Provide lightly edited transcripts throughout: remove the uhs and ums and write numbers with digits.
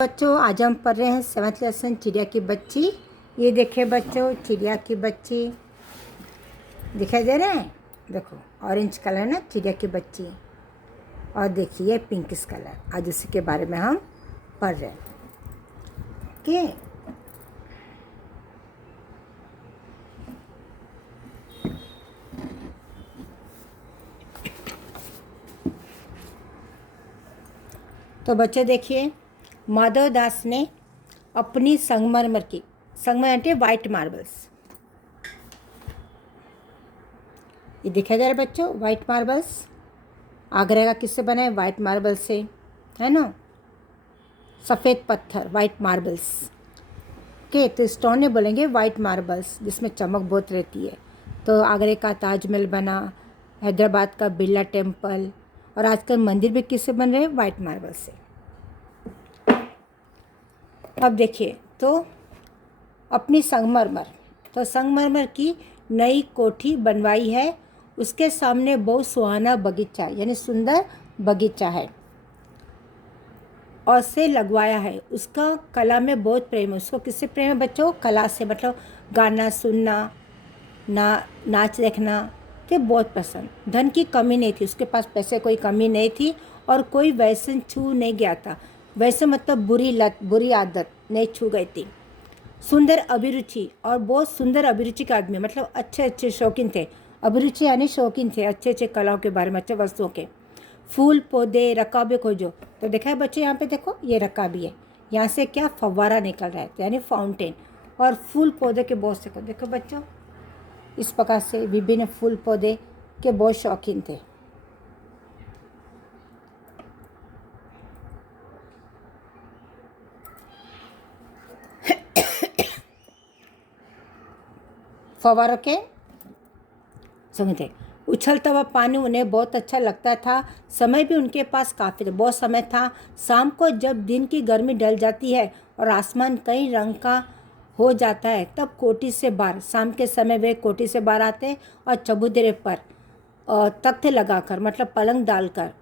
बच्चों आज हम पढ़ रहे हैं 7th लेसन चिड़िया की बच्ची। ये देखिए बच्चों, चिड़िया की बच्ची दिखाई दे रहे हैं। देखो ऑरेंज कलर ना चिड़िया की बच्ची, और देखिए पिंकिश कलर। आज उसी के बारे में हम पढ़ रहे हैं। ओके, तो बच्चों देखिए, माधव दास ने अपनी संगमरमर की, संगमरमर అంటే वाइट मार्बल्स, ये दिखाई दे रहा है बच्चों। वाइट मार्बल्स आगरा का किससे बना है? वाइट मार्बल से, है ना। सफ़ेद पत्थर, वाइट मार्बल्स के, तो स्टोन ने बोलेंगे वाइट मार्बल्स, जिसमें चमक बहुत रहती है। तो आगरे का ताजमहल बना, हैदराबाद का बिरला टेम्पल, और आजकल मंदिर भी किससे बन रहे हैं? वाइट मार्बल से। अब देखिए, तो अपनी संगमरमर, तो संगमरमर की नई कोठी बनवाई है, उसके सामने बहुत सुहाना बगीचा, यानी सुंदर बगीचा है, और से लगवाया है। उसका कला में बहुत प्रेम है। उसको किससे प्रेम है बच्चों? कला से, मतलब गाना सुनना, नाच देखना के बहुत पसंद। धन की कमी नहीं थी, उसके पास पैसे कोई कमी नहीं थी, और कोई व्यसन छू नहीं गया था। वैसे मतलब बुरी लत, बुरी आदत नहीं छू गई थी। सुंदर अभिरुचि, और बहुत सुंदर अभिरुचि का आदमी, मतलब अच्छे अच्छे शौकीन थे। अभिरुचि यानी शौकीन थे अच्छे अच्छे कलाओं के बारे में, अच्छे वस्तुओं के। फूल पौधे रकाबे खोजो, तो देखा है बच्चे, यहाँ पे देखो ये रकाबी है, यहाँ से क्या फव्वारा निकल रहा है, यानी फाउंटेन। और फूल पौधे के बहुत से, देखो बच्चों, इस प्रकार से विभिन्न फूल पौधे के बहुत शौकीन थे। फव्वारों के संग थे। उछलता हुआ पानी उन्हें बहुत अच्छा लगता था। समय भी उनके पास काफ़ी था, बहुत समय था। शाम को जब दिन की गर्मी ढल जाती है और आसमान कई रंग का हो जाता है, तब कोठी से बाहर, शाम के समय वे कोठी से बाहर आते और चबूतरे पर तख्ते लगाकर, मतलब पलंग डालकर,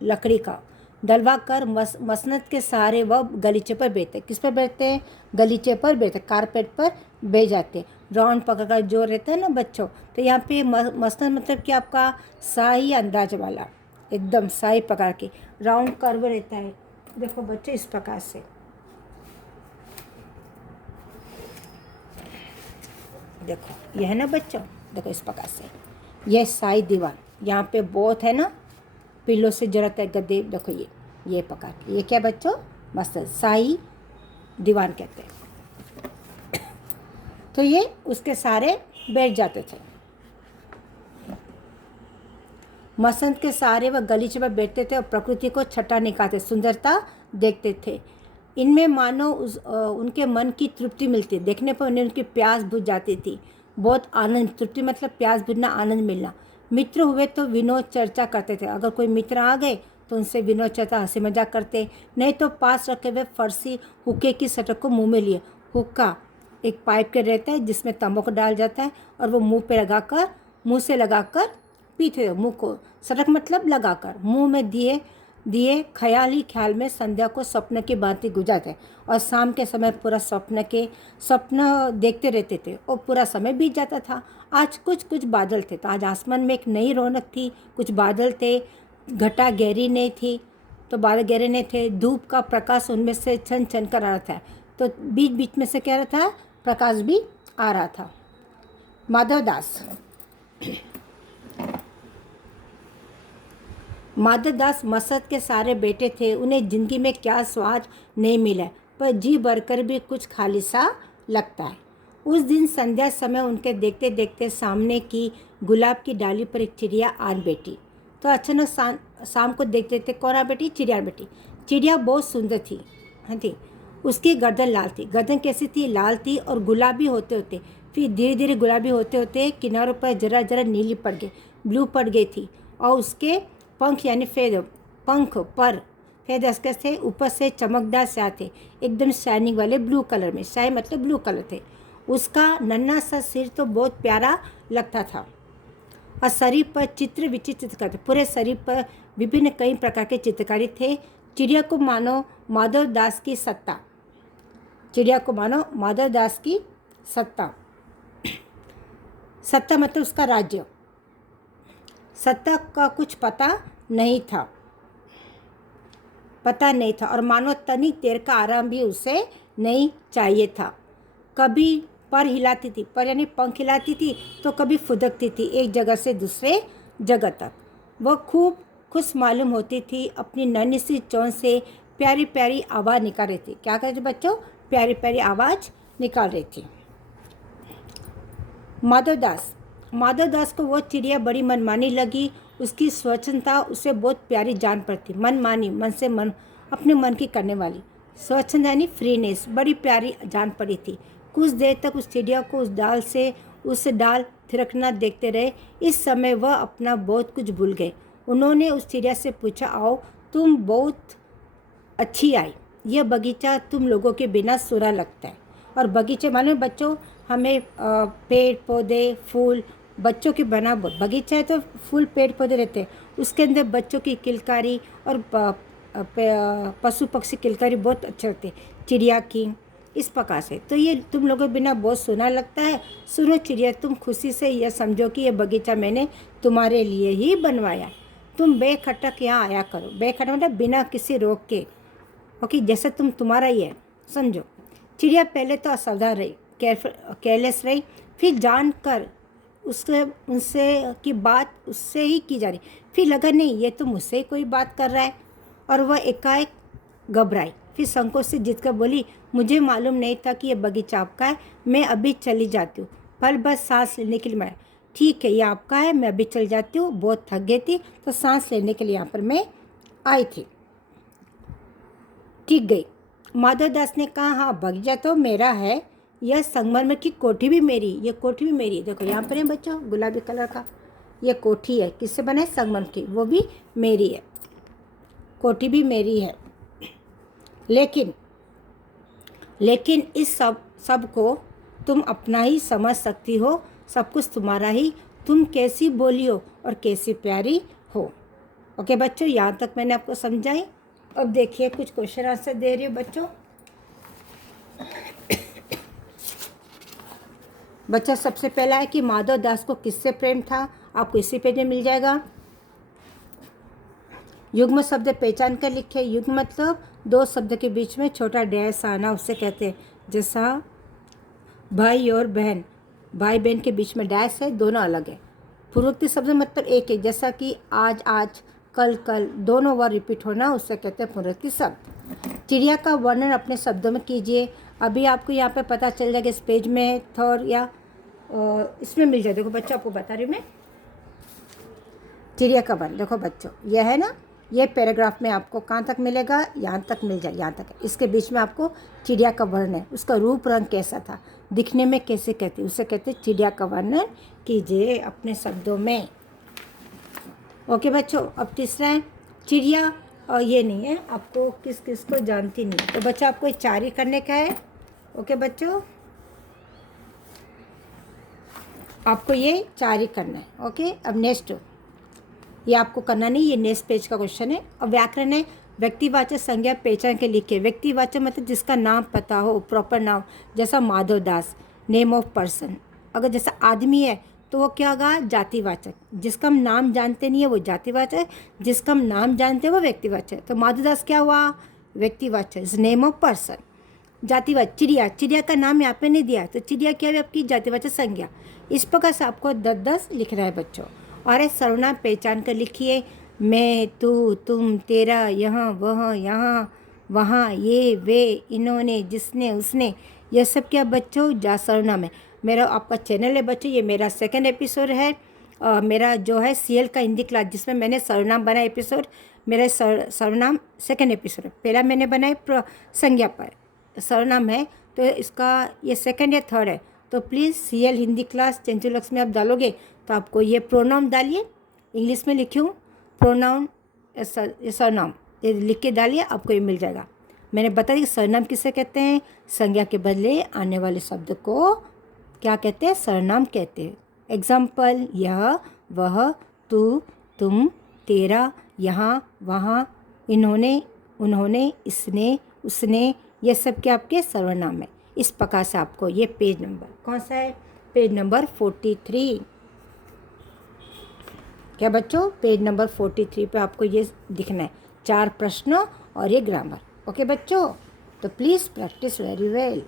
लकड़ी का डलवा कर मसनद के सहारे वह गलीचे पर बैठते। किस पर बैठते हैं? गलीचे पर बैठते, कारपेट पर बैठ जाते। राउंड पकड़कर जो रहता है ना बच्चों, तो यहाँ पे मसनद मतलब कि आपका शाही अंदाज वाला, एकदम शाही प्रकार की राउंड कर्व रहता है। देखो बच्चों, इस प्रकार से देखो, यह है ना बच्चों, देखो इस प्रकार से यह शाही दीवार, यहाँ पे बहुत है ना, पिल्लों से जरूरत है, गद्दे। देखो ये प्रकार, ये क्या बच्चों? मस्त शाही दीवार कहते हैं। तो ये उसके सारे बैठ जाते थे। मसंद के सहारे वह गलीचे पर बैठते थे और प्रकृति को छटा निकालते, सुंदरता देखते थे। इनमें मानो उनके मन की तृप्ति मिलती, देखने पर उन्हें उनकी प्यास बुझ जाती थी। बहुत आनंद, तृप्ति मतलब प्यास बुझना, आनंद मिलना। मित्र हुए तो विनोद चर्चा करते थे। अगर कोई मित्र आ गए तो उनसे विनोद चर्चा, हंसी मजाक करते, नहीं तो पास रखे हुए फर्सी हुक्के की सटक को मुंह में लिए। हुक्का एक पाइप के रहता है जिसमें तंबाकू डाल जाता है, और वो मुंह से लगाकर पीते थे। मुंह को सटक मतलब लगाकर, मुंह में दिए ख्याल में संध्या को स्वप्न की भांति गुजारते, और शाम के समय पूरा स्वप्न देखते रहते थे, और पूरा समय बीत जाता था। आज कुछ बादल थे, तो आज आसमान में एक नई रौनक थी। कुछ बादल थे, घटा गहरी नहीं थी, तो बादल गहरे नहीं थे। धूप का प्रकाश उनमें से छन छन कर आ रहा था, तो बीच बीच में से कह रहा था, प्रकाश भी आ रहा था। माधव दास मसद के सारे बेटे थे। उन्हें जिंदगी में क्या स्वाद नहीं मिला, पर जी भरकर भी कुछ खाली सा लगता है। उस दिन संध्या समय उनके देखते देखते सामने की गुलाब की डाली पर एक चिड़िया आन बैठी। तो अचानक शाम को देखते देखते कौन आ बैठी? चिड़िया बैठी। चिड़िया बहुत सुंदर थी, थी। उसकी गर्दन लाल थी। गर्दन कैसी थी? लाल थी, और गुलाबी होते होते, फिर धीरे धीरे गुलाबी होते होते किनारों पर जरा जरा नीली पड़ गई, ब्लू पड़ गई थी। और उसके पंख यानी फेदर्स थे, ऊपर से चमकदार स्याह थे, एकदम शाइनिंग वाले, ब्लू कलर में। शाही मतलब ब्लू कलर थे। उसका नन्हा सा सिर तो बहुत प्यारा लगता था, और शरीर पर चित्र विचित्र चित्रकारी थे। पूरे शरीर पर विभिन्न कई प्रकार के चित्रकारी थे। चिड़िया को मानो माधव दास की सत्ता। चिड़िया को मानो माधव दास की सत्ता। सत्ता मतलब उसका राज्य। सत्ता का कुछ पता नहीं था और मानो तनिक देर का आराम भी उसे नहीं चाहिए था। कभी पर हिलाती थी, पर यानी पंख हिलाती थी, तो कभी फुदकती थी एक जगह से दूसरे जगह तक। वह खूब खुश मालूम होती थी, अपनी नन्ही सी चोंच से प्यारी प्यारी आवाज़ निकाल रही थी। क्या कहते बच्चों? प्यारी प्यारी आवाज़ निकाल रही थी। माधवदास को वो चिड़िया बड़ी मनमानी लगी। उसकी स्वच्छंदता उसे बहुत प्यारी जान पड़ती। मनमानी, मन से मन, अपने मन की करने वाली। स्वच्छंद यानी फ्रीनेस, बड़ी प्यारी जान पड़ी थी। कुछ देर तक उस चिड़िया को उस डाल से उस डाल थिरकना देखते रहे। इस समय वह अपना बहुत कुछ भूल गए। उन्होंने उस चिड़िया से पूछा, आओ, तुम बहुत अच्छी आई। यह बगीचा तुम लोगों के बिना सूना लगता है। और बगीचे मालूम बच्चों, हमें पेड़ पौधे फूल, बच्चों की बना बगीचा है तो फूल पेड़ पौधे रहते हैं, उसके अंदर बच्चों की किलकारी और पशु पक्षी किलकारी बहुत अच्छे होते हैं, चिड़िया की, इस प्रकार से। तो ये तुम लोगों के बिना बहुत सोना लगता है। सुनो चिड़िया, तुम खुशी से यह समझो कि यह बगीचा मैंने तुम्हारे लिए ही बनवाया। तुम बेखटक यहाँ आया करो। बेखटक मतलब बिना किसी रोक के, ओके, जैसे तुम्हारा ही है, समझो। चिड़िया पहले तो असावधान रही, केयरलेस रही, फिर जानकर उनसे की बात उससे ही की जा रही, फिर लगा नहीं ये तो मुझसे ही कोई बात कर रहा है, और वह एकाएक घबराई। फिर संकोच से जीतकर बोली, मुझे मालूम नहीं था कि यह बगीचा आपका है, मैं अभी चली जाती हूँ। पल बस सांस लेने के लिए मैं, ठीक है ये आपका है, मैं अभी चल जाती हूँ, बहुत थक गई थी तो सांस लेने के लिए यहाँ पर मैं आई थी। ठीक गई। माधवदास ने कहा, हाँ बगीचा तो मेरा है, यह संगमरमर की कोठी भी मेरी, ये कोठी भी मेरी। देखो यहाँ पर है बच्चों, गुलाबी कलर का ये कोठी है, किससे बना है? संगमरमर की, वो भी मेरी है, कोठी भी मेरी है। लेकिन इस सब को तुम अपना ही समझ सकती हो, सब कुछ तुम्हारा ही, तुम कैसी बोली हो और कैसी प्यारी हो। ओके बच्चों, यहाँ तक मैंने आपको समझाई। अब देखिए कुछ क्वेश्चन आंसर दे रही हूँ बच्चों। बच्चा सबसे पहला है कि माधवदास को किससे प्रेम था, आपको इसी पेज में मिल जाएगा। युग्म शब्द पहचान कर लिखे। युग्म मतलब दो शब्द के बीच में छोटा डैश आना, उससे कहते हैं। जैसा भाई और बहन, भाई बहन के बीच में डैश है, दोनों अलग है। पूर्वोक्ति शब्द मतलब एक है, जैसा कि आज आज, कल कल, दोनों बार रिपीट होना, उससे कहते हैं पूर्वोक्ति शब्द। चिड़िया का वर्णन अपने शब्दों में कीजिए। अभी आपको यहाँ पे पता चल जाएगा, इस पेज में थर्ड या इसमें मिल जाए। देखो बच्चों, आपको बता रही हूँ मैं चिड़िया का वर्णन। देखो बच्चों, यह है ना, ये पैराग्राफ में आपको कहाँ तक मिलेगा? यहाँ तक मिल जाए, यहाँ तक। इसके बीच में आपको चिड़िया का वर्णन है, उसका रूप रंग कैसा था, दिखने में कैसे कहते, उसे कहते चिड़िया का वर्णन कीजिए अपने शब्दों में। ओके बच्चों, अब तीसरा है चिड़िया, और ये नहीं है, आपको किस किस को जानती नहीं, तो बच्चा आपको चार ही करने का है। ओके बच्चों, आपको ये चार ही करना है। ओके, अब नेक्स्ट, ये आपको करना नहीं, ये नेक्स्ट पेज का क्वेश्चन है। अब व्याकरण है, व्यक्तिवाचक संज्ञा पहचान के लिखे। व्यक्तिवाचक मतलब जिसका नाम पता हो, प्रॉपर नाम, जैसा माधवदास, नेम ऑफ पर्सन। अगर जैसा आदमी है तो वो क्या होगा? जातिवाचक। जिसका हम नाम जानते नहीं है वो जातिवाचक, जिसका हम नाम जानते हैं वो व्यक्तिवाचक। तो माधवदास क्या हुआ? व्यक्तिवाचक, नेम ऑफ पर्सन। जातिवाचक चिड़िया, चिड़िया का नाम यहाँ पे नहीं दिया, तो चिड़िया क्या है? आपकी जातिवाचक संज्ञा। इस प्रकार से आपको 10-10 लिखना है बच्चों। और एक सर्वनाम पहचान कर लिखिए। मैं, तू, तुम, तेरा, यहाँ, वह, यहाँ, वहाँ, ये, वे, इन्होंने, जिसने, उसने, यह सब क्या बच्चों? सर्वनाम है। मेरा आपका चैनल है बच्चों, ये मेरा सेकंड एपिसोड है। मेरा जो है सीएल का हिंदी क्लास, जिसमें मैंने सर्वनाम बनाया एपिसोड, मेरा सर्वनाम सेकंड एपिसोड है। पहला मैंने बनाया संज्ञा पर सर्वनाम है, तो इसका ये सेकंड या थर्ड है। तो प्लीज़ सीएल हिंदी क्लास चंचुलक्स में आप डालोगे तो आपको ये प्रोनाउन डालिए, इंग्लिश में लिखी हूँ प्रोनाउन, सरनाम, ये लिख के डालिए, आपको ये मिल जाएगा। मैंने बता दिया सरनाम किसे कहते हैं? संज्ञा के बदले आने वाले शब्द को क्या कहते हैं? सरनाम कहते हैं। एग्जाम्पल, यह, वह, तू, तुम, तेरा, यहाँ, वहाँ, इन्होंने, उन्होंने, इसने, उसने, ये सब क्या आपके सर्वनाम है। इस प्रकार से आपको ये पेज नंबर कौन सा है, पेज नंबर 43। क्या बच्चों, पेज नंबर 43 पे आपको ये दिखना है, 4 प्रश्न और ये ग्रामर। ओके बच्चों, तो प्लीज़ प्रैक्टिस वेरी वेल।